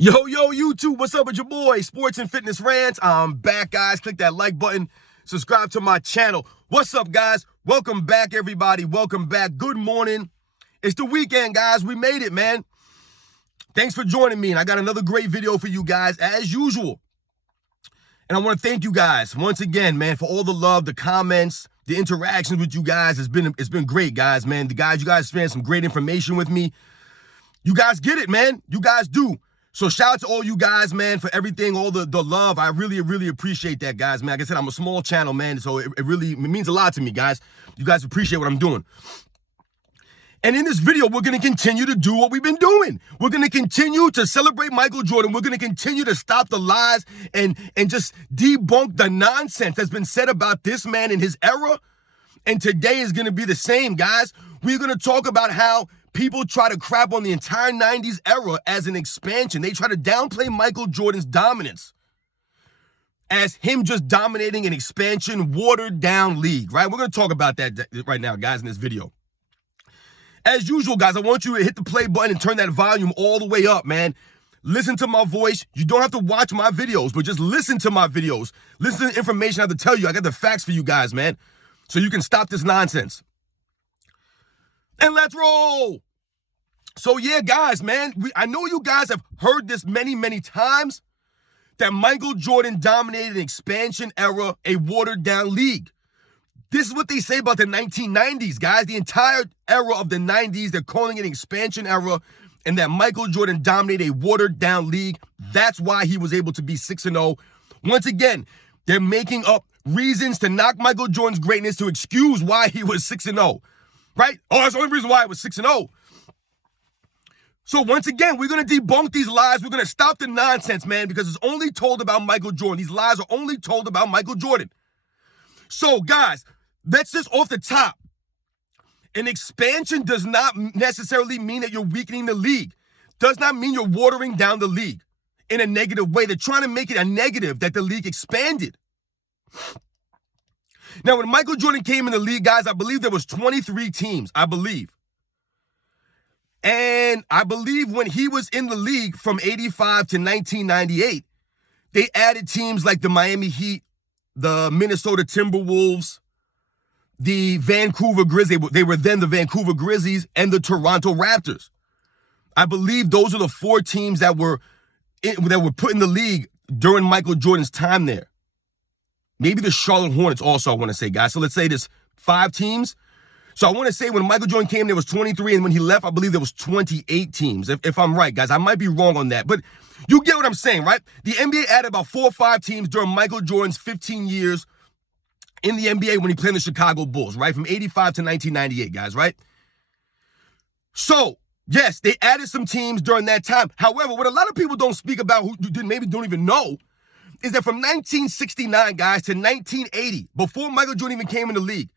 Yo, YouTube, what's up with your boy, Sports and Fitness Rants? I'm back, guys. Click that like button, subscribe to my channel. What's up, guys? Welcome back, everybody. Welcome back. Good morning. It's the weekend, guys. We made it, man. Thanks for joining me, and I got another great video for you guys, as usual. And I want to thank you guys once again, man, for all the love, the comments, the interactions with you guys. It's been great, guys, man. You guys spent some great information with me. You guys get it, man. You guys do. So shout out to all you guys, man, for everything, all the love. I really appreciate that, guys, man. Like I said, I'm a small channel, man, so it means a lot to me, guys. You guys appreciate what I'm doing. And in this video, we're going to continue to do what we've been doing. We're going to continue to celebrate Michael Jordan. We're going to continue to stop the lies and just debunk the nonsense that's been said about this man in his era. And today is going to be the same, guys. We're going to talk about how people try to crap on the entire 90s era as an expansion. They try to downplay Michael Jordan's dominance as him just dominating an expansion, watered-down league, right? We're going to talk about that right now, guys, in this video. As usual, guys, I want you to hit the play button and turn that volume all the way up, man. Listen to my voice. You don't have to watch my videos, but just listen to my videos. Listen to the information I have to tell you. I got the facts for you guys, man, so you can stop this nonsense. And let's roll. So yeah, guys, man, I know you guys have heard this many times, that Michael Jordan dominated an expansion era, a watered down league. This is what they say about the 1990s, guys. The entire era of the 90s, they're calling it an expansion era, and that Michael Jordan dominated a watered down league. That's why he was able to be 6-0. Once again, they're making up reasons to knock Michael Jordan's greatness to excuse why he was 6-0, right? Oh, that's the only reason why it was 6-0. So once again, we're going to debunk these lies. We're going to stop the nonsense, man, because it's only told about Michael Jordan. These lies are only told about Michael Jordan. So, guys, let's just off the top. An expansion does not necessarily mean that you're weakening the league. Does not mean you're watering down the league in a negative way. They're trying to make it a negative that the league expanded. Now, when Michael Jordan came in the league, guys, I believe there was 23 teams, I believe. And I believe when he was in the league from 85 to 1998, they added teams like the Miami Heat, the Minnesota Timberwolves, the Vancouver Grizzlies. They were then the Vancouver Grizzlies and the Toronto Raptors. I believe those are the four teams that were put in the league during Michael Jordan's time there. Maybe the Charlotte Hornets also, I want to say, guys. So let's say there's 5 teams. So I want to say when Michael Jordan came, there was 23, and when he left, I believe there was 28 teams, if I'm right, guys. I might be wrong on that, but you get what I'm saying, right? The NBA added about 4 or 5 teams during Michael Jordan's 15 years in the NBA when he played in the Chicago Bulls, right? From 85 to 1998, guys, right? So, yes, they added some teams during that time. However, what a lot of people don't speak about, who maybe don't even know, is that from 1969, guys, to 1980, before Michael Jordan even came in the league,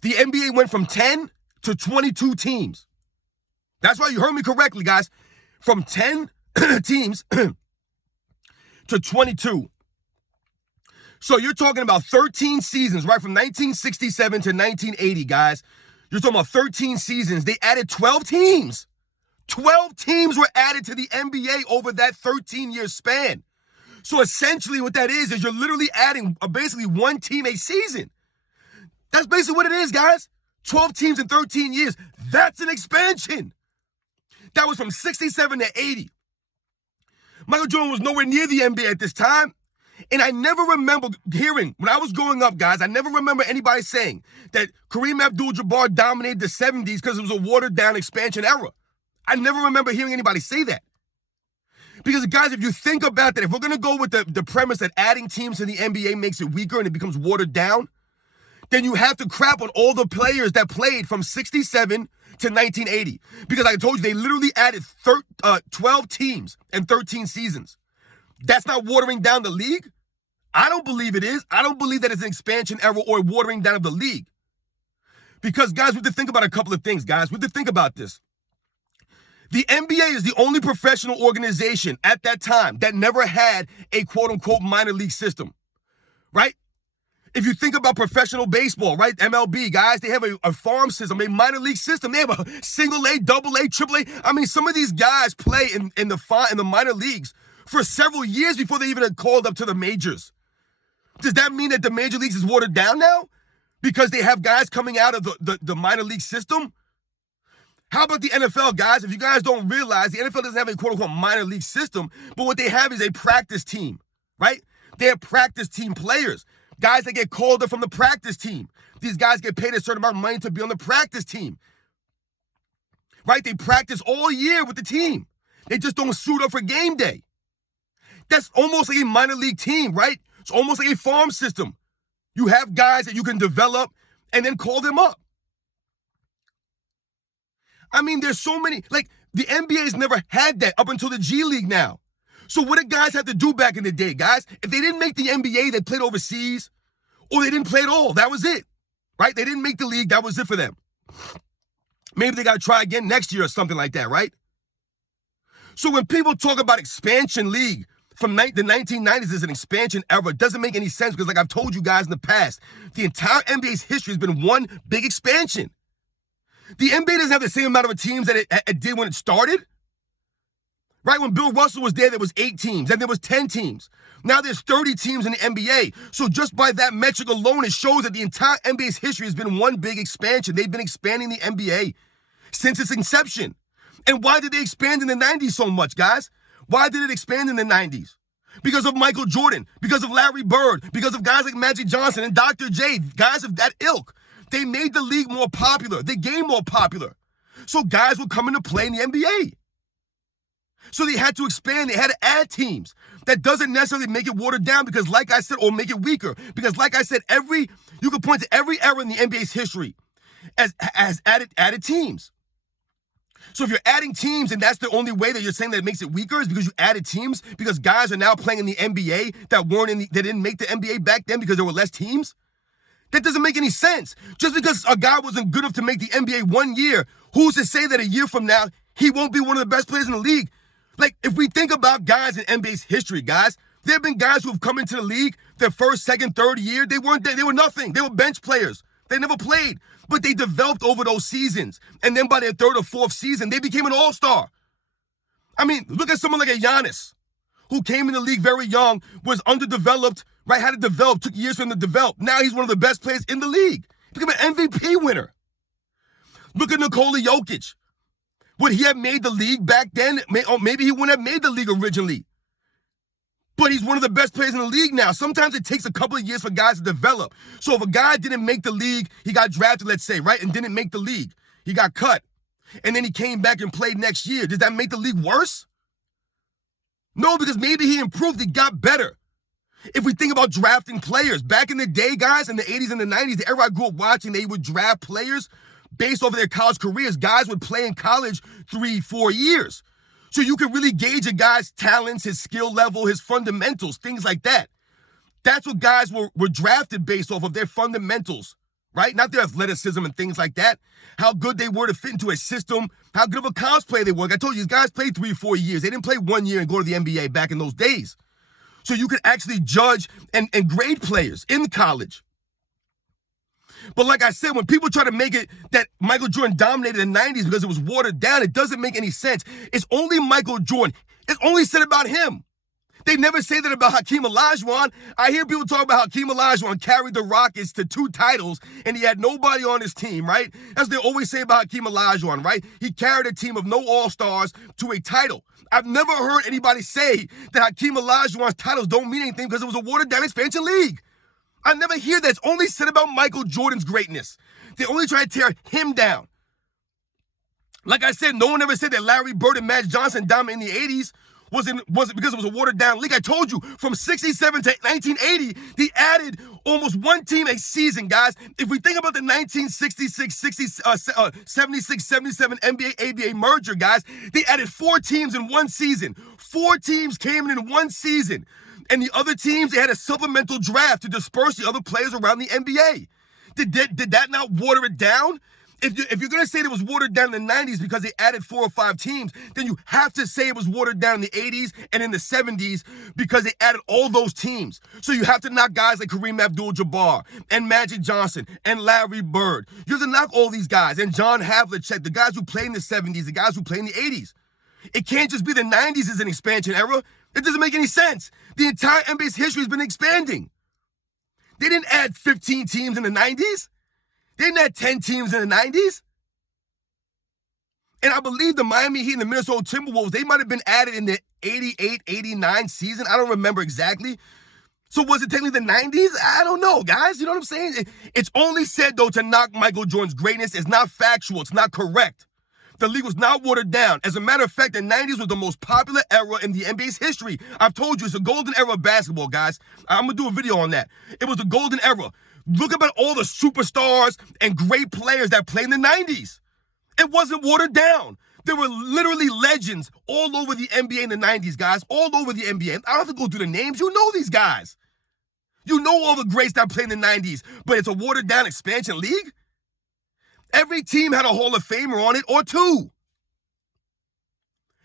the NBA went from 10 to 22 teams. That's right, you heard me correctly, guys. From 10 teams to 22. So you're talking about 13 seasons, right? From 1967 to 1980, guys. You're talking about 13 seasons. They added 12 teams. 12 teams were added to the NBA over that 13-year span. So essentially what that is you're literally adding basically one team a season. That's basically what it is, guys. 12 teams in 13 years. That's an expansion. That was from 67 to 80. Michael Jordan was nowhere near the NBA at this time. And I never remember hearing, when I was growing up, guys, I never remember anybody saying that Kareem Abdul-Jabbar dominated the 70s because it was a watered-down expansion era. I never remember hearing anybody say that. Because, guys, if you think about that, if we're going to go with the premise that adding teams to the NBA makes it weaker and it becomes watered down, then you have to crap on all the players that played from 67 to 1980. Because like I told you, they literally added 12 teams and 13 seasons. That's not watering down the league? I don't believe it is. I don't believe that it's an expansion era or a watering down of the league. Because, guys, we have to think about a couple of things, guys. We have to think about this. The NBA is the only professional organization at that time that never had a quote-unquote minor league system, right? If you think about professional baseball, right, MLB, guys, they have a farm system, a minor league system. They have a single A, double A, triple A. I mean, some of these guys play in the minor leagues for several years before they even get called up to the majors. Does that mean that the major leagues is watered down now because they have guys coming out of the minor league system? How about the NFL, guys? If you guys don't realize, the NFL doesn't have a quote-unquote minor league system, but what they have is a practice team, right? They have practice team players. Guys that get called up from the practice team. These guys get paid a certain amount of money to be on the practice team. Right? They practice all year with the team. They just don't suit up for game day. That's almost like a minor league team, right? It's almost like a farm system. You have guys that you can develop and then call them up. I mean, there's so many, like the NBA has never had that up until the G League now. So what did guys have to do back in the day, guys? If they didn't make the NBA, they played overseas, or they didn't play at all. That was it, right? They didn't make the league. That was it for them. Maybe they got to try again next year or something like that, right? So when people talk about expansion league from the 1990s as an expansion era, it doesn't make any sense because like I've told you guys in the past, the entire NBA's history has been one big expansion. The NBA doesn't have the same amount of teams that it did when it started. Right, when Bill Russell was there was 8 teams, and there was 10 teams. Now there's 30 teams in the NBA. So just by that metric alone, it shows that the entire NBA's history has been one big expansion. They've been expanding the NBA since its inception. And why did they expand in the 90s so much, guys? Why did it expand in the 90s? Because of Michael Jordan, because of Larry Bird, because of guys like Magic Johnson and Dr. J, guys of that ilk. They made the league more popular, the game more popular. So guys would come into play in the NBA. So they had to expand. They had to add teams. That doesn't necessarily make it watered down because, like I said, or make it weaker. Because, like I said, you can point to every era in the NBA's history as added teams. So if you're adding teams and that's the only way that you're saying that it makes it weaker is because you added teams because guys are now playing in the NBA that didn't make the NBA back then because there were less teams. That doesn't make any sense. Just because a guy wasn't good enough to make the NBA one year, who's to say that a year from now he won't be one of the best players in the league? Like, if we think about guys in NBA's history, guys, there have been guys who have come into the league their first, second, third year. They weren't there. They were nothing. They were bench players. They never played. But they developed over those seasons. And then by their third or fourth season, they became an all-star. I mean, look at someone like a Giannis, who came in the league very young, was underdeveloped, right? Had to develop, took years for him to develop. Now he's one of the best players in the league. He became an MVP winner. Look at Nikola Jokic. Would he have made the league back then? Or maybe he wouldn't have made the league originally. But he's one of the best players in the league now. Sometimes it takes a couple of years for guys to develop. So if a guy didn't make the league, he got drafted, let's say, right? And didn't make the league. He got cut. And then he came back and played next year. Does that make the league worse? No, because maybe he improved. He got better. If we think about drafting players, back in the day, guys, in the 80s and the 90s, the era I grew up watching, they would draft players based off of their college careers. Guys would play in college 3-4 years. So you can really gauge a guy's talents, his skill level, his fundamentals, things like that. That's what guys were drafted based off of, their fundamentals, right? Not their athleticism and things like that. How good they were to fit into a system, how good of a college player they were. Like I told you, these guys played 3-4 years. They didn't play 1 year and go to the NBA back in those days. So you could actually judge and grade players in college. But like I said, when people try to make it that Michael Jordan dominated the 90s because it was watered down, it doesn't make any sense. It's only Michael Jordan. It's only said about him. They never say that about Hakeem Olajuwon. I hear people talk about Hakeem Olajuwon carried the Rockets to 2 titles and he had nobody on his team, right? That's what they always say about Hakeem Olajuwon, right? He carried a team of no all-stars to a title. I've never heard anybody say that Hakeem Olajuwon's titles don't mean anything because it was a watered-down expansion league. I never hear that. It's only said about Michael Jordan's greatness. They only try to tear him down. Like I said, no one ever said that Larry Bird and Magic Johnson dominated in the 80s wasn't because it was a watered-down league. I told you, from 67 to 1980, they added almost one team a season, guys. If we think about the 1966, 76, 77 NBA-ABA merger, guys, they added 4 teams in one season. 4 teams came in one season. And the other teams, they had a supplemental draft to disperse the other players around the NBA. Did that not water it down? If you're going to say it was watered down in the 90s because they added 4 or 5 teams, then you have to say it was watered down in the 80s and in the 70s because they added all those teams. So you have to knock guys like Kareem Abdul-Jabbar and Magic Johnson and Larry Bird. You have to knock all these guys and John Havlicek, the guys who played in the 70s, the guys who played in the 80s. It can't just be the 90s as an expansion era. It doesn't make any sense. The entire NBA's history has been expanding. They didn't add 15 teams in the 90s. They didn't add 10 teams in the 90s. And I believe the Miami Heat and the Minnesota Timberwolves, they might have been added in the 88, 89 season. I don't remember exactly. So was it technically the 90s? I don't know, guys. You know what I'm saying? It's only said, though, to knock Michael Jordan's greatness. It's not factual. It's not correct. The league was not watered down. As a matter of fact, the 90s was the most popular era in the NBA's history. I've told you, it's a golden era of basketball, guys. I'm going to do a video on that. It was a golden era. Look about all the superstars and great players that played in the 90s. It wasn't watered down. There were literally legends all over the NBA in the 90s, guys. All over the NBA. I don't have to go through the names. You know these guys. You know all the greats that played in the 90s. But it's a watered down expansion league? Every team had a Hall of Famer on it or 2.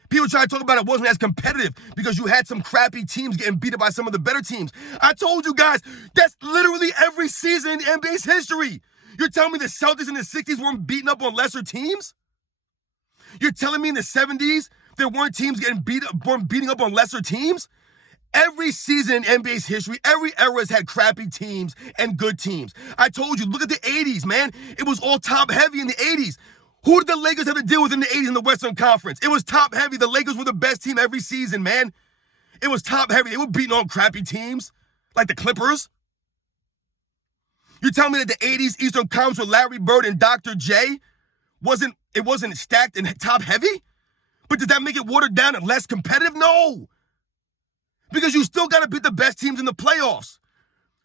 People try to talk about it wasn't as competitive because you had some crappy teams getting beat up by some of the better teams. I told you guys, that's literally every season in NBA's history. You're telling me the Celtics in the 60s weren't beating up on lesser teams? You're telling me in the 70s there weren't teams weren't beating up on lesser teams? Every season in NBA's history, every era has had crappy teams and good teams. I told you, look at the 80s, man. It was all top heavy in the 80s. Who did the Lakers have to deal with in the 80s in the Western Conference? It was top heavy. The Lakers were the best team every season, man. It was top heavy. They were beating on crappy teams like the Clippers. You tell me that the 80s Eastern Conference with Larry Bird and Dr. J wasn't stacked and top heavy? But did that make it watered down and less competitive? No. Because you still got to beat the best teams in the playoffs.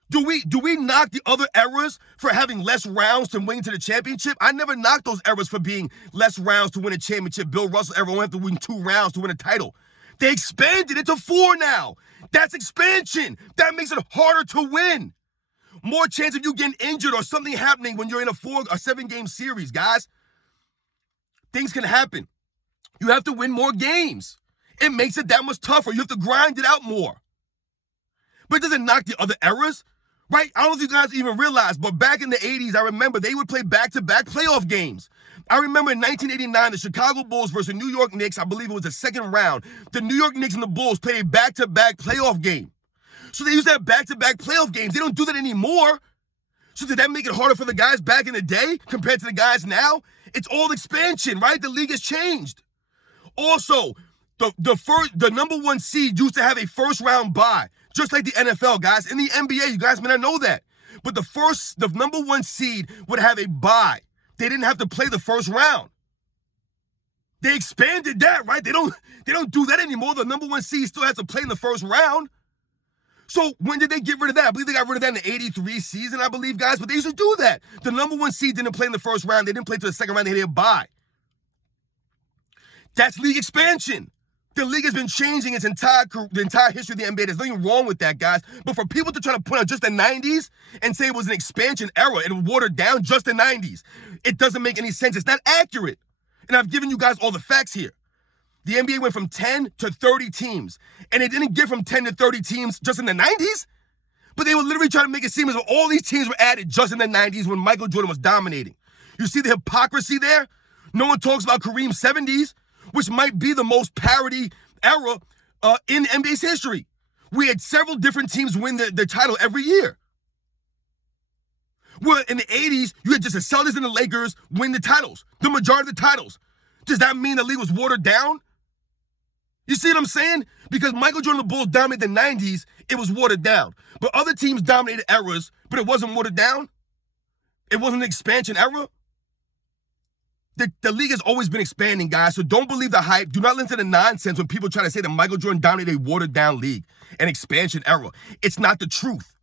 Do we knock the other eras for having less rounds to win to the championship? I never knocked those eras for being less rounds to win a championship. Bill Russell ever only have to win 2 rounds to win a title. They expanded it to 4 now. That's expansion. That makes it harder to win. More chance of you getting injured or something happening when you're in a 4 or 7 game series, guys. Things can happen. You have to win more games. It makes it that much tougher. You have to grind it out more. But it doesn't knock the other eras. Right? I don't know if you guys even realize, but back in the 80s, I remember they would play back-to-back playoff games. I remember in 1989, the Chicago Bulls versus the New York Knicks, I believe it was the second round. The New York Knicks and the Bulls played a back-to-back playoff game. So they used to have back-to-back playoff games. They don't do that anymore. So did that make it harder for the guys back in the day compared to the guys now? It's all expansion, right? The league has changed. Also, the number 1 seed used to have a first-round bye. Just like the NFL, guys. In the NBA, you guys may not know that. But the number 1 seed would have a bye. They didn't have to play the first round. They expanded that, right? They don't do that anymore. The number 1 seed still has to play in the first round. So when did they get rid of that? I believe they got rid of that in the 83 season, I believe, guys. But they used to do that. The number 1 seed didn't play in the first round. They didn't play to the second round. They had a bye. That's league expansion. The league has been changing the entire history of the NBA. There's nothing wrong with that, guys. But for people to try to point out just the 90s and say it was an expansion era and watered down just the 90s, it doesn't make any sense. It's not accurate. And I've given you guys all the facts here. The NBA went from 10 to 30 teams. And it didn't get from 10 to 30 teams just in the 90s. But they were literally trying to make it seem as if all these teams were added just in the 90s when Michael Jordan was dominating. You see the hypocrisy there? No one talks about Kareem's 70s, which might be the most parody era in NBA's history. We had several different teams win the title every year. Well, in the 80s, you had just the Celtics and the Lakers win the titles, the majority of the titles. Does that mean the league was watered down? You see what I'm saying? Because Michael Jordan and the Bulls dominated the 90s, it was watered down. But other teams dominated eras, but it wasn't watered down. It wasn't an expansion era. The league has always been expanding, guys, so don't believe the hype. Do not listen to the nonsense when people try to say that Michael Jordan dominated a watered-down league, an expansion era. It's not the truth.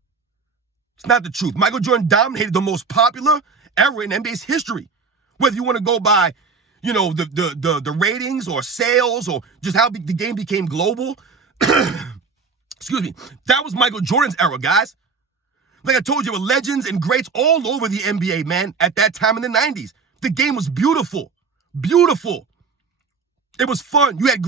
It's not the truth. Michael Jordan dominated the most popular era in NBA's history. Whether you want to go by, the ratings or sales or just how the game became global. Excuse me. That was Michael Jordan's era, guys. Like I told you, there were legends and greats all over the NBA, man, at that time in the 90s. The game was beautiful. Beautiful. It was fun. You had great